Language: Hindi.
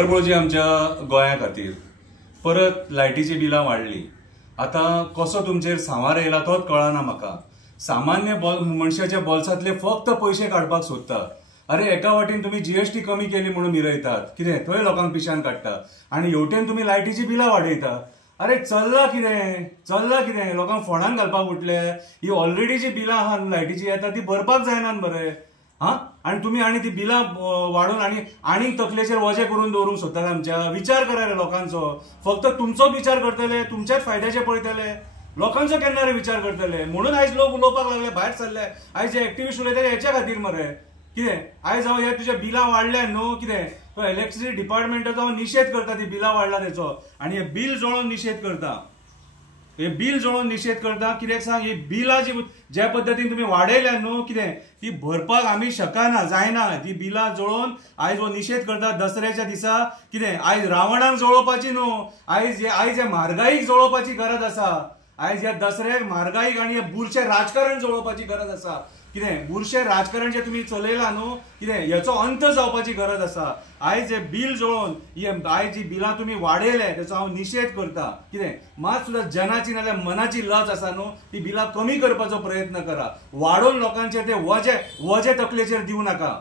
भांगरभूंयची आमच्या गोंया खातीर परत लायटीची बिलां वाडली। आता कसो तुमचेर सांवार येयला तोच कळना म्हाका। सामान्य मनशाच्या बोल्सांतले फक्त पैसे काडपाक सोदता। अरे एका वाटेन तुम्ही जीएसटी कमी केली म्हणून मिरयतात, कितें थंय लोकांक पिशान काडटा, आनी हेवटेन तुम्ही लायटीची बिलां वाडयता। अरे चल्ला कितें लोकांक फोंडान घालपाक उठले। ही ऑलरेडी जी बिलां आहा लायटीची येता ती भरपाक जायनात बरे। आणि तुम्ही आणि ती बिलां वाडून आणि तकलेचेर वजे करून दवरूंक सोदतात आमच्या। विचार करा रे लोकांचो, फक्त तुमचो विचार करतले, तुमच्याच फायद्याचे पळयतले, लोकांचो केन्ना रे विचार करतले। म्हणून आयज लोक उलोवपाक लागले, भायर सरले। आयज जे एक्टिव्हिस्ट उलयता हेच्या खातीर मरे कितें आयज हांव हे तुज्या बिलां वाडल्या न्हू, कितें तो इलेक्ट्रिसिटी डिपार्टमेंटाचो निशेध करता, ती बिलां वाडला तेचो, आणि हे बिल जोळोवन निशेध करता। हे बिल जोळोवन निशेध करता। कित्याक सांग, ही बिलां जी ज्या पद्दतीन तुम्ही वाडयल्या न्हू, कितें ती भरपाक आमी शकना, जायना। ती बिलां जोळोवन आयज हो निशेध करता दसऱ्याच्या दिसा। कितें आयज रावणाक जोळोवपाची न्हू, आयज हे म्हारगाईक जोळोवपाची गरज आसा। आयज ह्या दसऱ्याक म्हारगाईक आणि हे बुरशें राजकारण जोळोवपाची गरज आसा। कितें बुरशें राजकारण जे तुम्ही चलयलां न्हू, कितें हेचो अंत जावपाची गरज आसा। आयज हे बिल जोळोवन आयज जी बिलां तुम्ही वाडयले तेचो हांव निशेध करता। कितें मात सुद्दां जनाची नाल्यार मनाची लज आसा न्हू, ती बिलां कमी करपाचो प्रयत्न करा। वाडोवन लोकांचेर ते वजे तकलेचेर दिवं नाका।